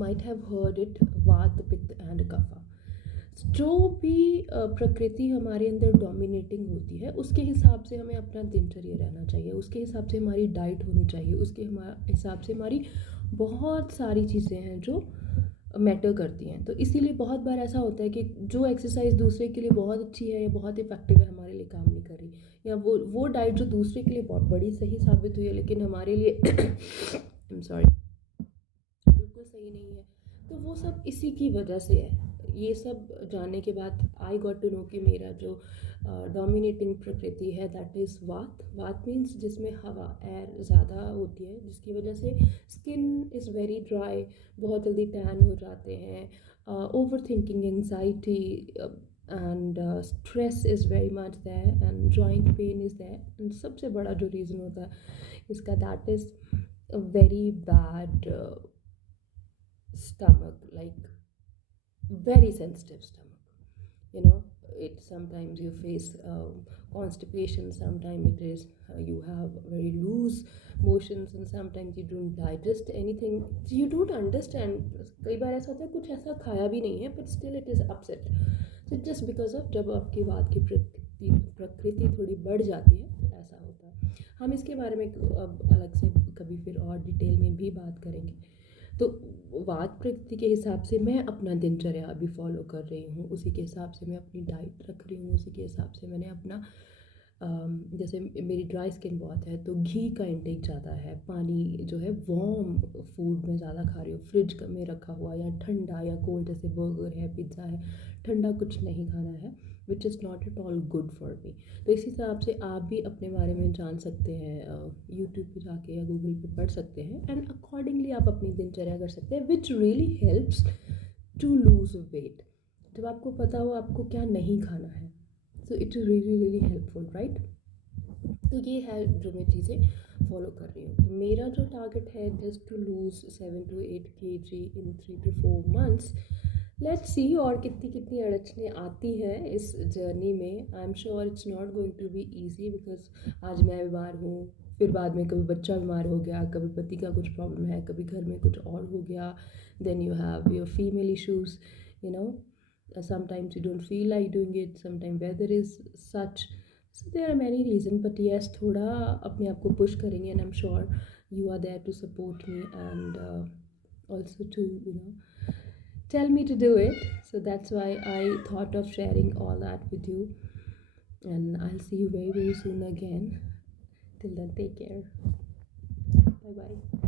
might have heard it, वात पित्त and कफा. जो भी प्रकृति हमारे अंदर डोमिनेटिंग होती है उसके हिसाब से हमें अपना दिनचर्या रहना चाहिए, उसके हिसाब से हमारी डाइट होनी चाहिए, उसके हिसाब से हमारी बहुत सारी चीज़ें हैं जो मैटर करती हैं. तो इसीलिए बहुत बार ऐसा होता है कि जो एक्सरसाइज दूसरे के लिए बहुत अच्छी है या बहुत इफ़ेक्टिव है हमारे लिए काम नहीं कर रही, या वो डाइट जो दूसरे के लिए बहुत बड़ी सही साबित हुई है लेकिन हमारे लिए आई एम सॉरी बिल्कुल सही नहीं है. तो वो सब इसी की वजह से है. ये सब जानने के बाद आई गॉट टू नो कि मेरा जो डोमिनेटिंग प्रकृति है दैट इज़ वात. वात मीन्स जिसमें हवा एयर ज़्यादा होती है, जिसकी वजह से स्किन इज़ वेरी ड्राई, बहुत जल्दी टैन हो जाते हैं, overthinking, anxiety and stress is very much there and joint pain is there. And सबसे बड़ा जो रीज़न होता है इसका that is a very bad stomach, like very sensitive stomach, you know. It sometimes you face constipation, sometimes it is you have very loose motions, and sometimes you don't digest anything, you don't understand. कई बार ऐसा होता है कुछ ऐसा खाया भी नहीं है but still it is upset. So just because of जब आपकी वात की प्रकृति थोड़ी बढ़ जाती है तो ऐसा होता है. हम इसके बारे में अब अलग से कभी फिर और डिटेल में भी बात करेंगे. तो वात प्रकृति के हिसाब से मैं अपना दिनचर्या अभी फॉलो कर रही हूँ, उसी के हिसाब से मैं अपनी डाइट रख रही हूँ, उसी के हिसाब से मैंने अपना जैसे मेरी ड्राई स्किन बहुत है तो घी का इंटेक ज़्यादा है, पानी जो है वार्म फूड में ज़्यादा खा रही हूँ, फ्रिज में रखा हुआ या ठंडा या कोल्ड, जैसे बर्गर है, पिज़्ज़ा है, ठंडा कुछ नहीं खाना है, which is not at all good for me. तो इस हिसाब से आप भी अपने बारे में जान सकते हैं, यूट्यूब पे जाके या गूगल पे पढ़ सकते हैं एंड अकॉर्डिंगली आप अपनी दिनचर्या कर सकते हैं, which really helps to lose weight. जब आपको पता हो आपको क्या नहीं खाना है, so it is really really helpful, right? तो ये है जो मैं चीज़ें फॉलो कर रही हूँ. तो मेरा जो टारगेट है just to lose 7 to 8 kg in 3 to 4 months. Let's see और कितनी कितनी अड़चने आती हैं इस जर्नी में. I am sure it's not going to be easy because आज मैं बीमार हूँ, फिर बाद में कभी बच्चा बीमार हो गया, कभी पति का कुछ प्रॉब्लम है, कभी घर में कुछ और हो गया, then you have your female issues, you know. Sometimes you don't feel like doing it, sometimes weather is such, so there are many reasons, but yes थोड़ा अपने आप को push करेंगे and I'm sure you are there to support me and also to, you know, tell me to do it. So that's why I thought of sharing all that with you, and I'll see you very very soon again. Till then, take care. Bye bye.